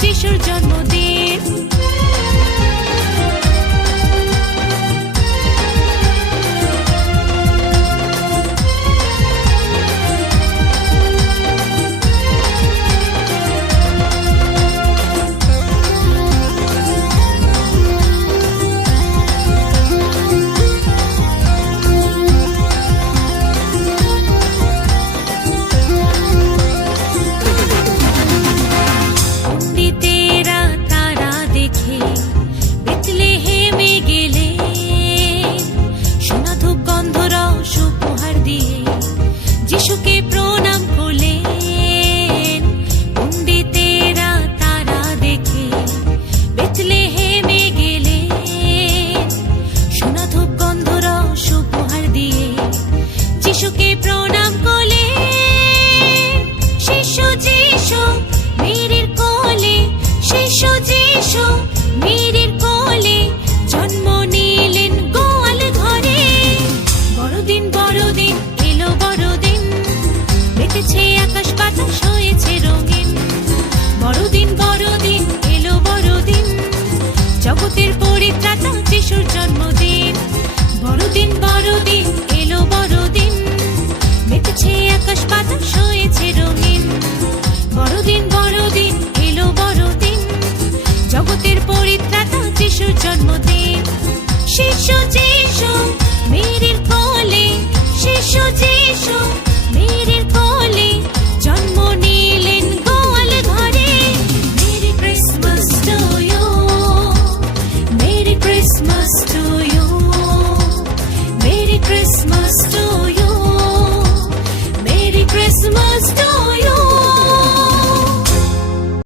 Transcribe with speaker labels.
Speaker 1: যিশুর জন্মদিন।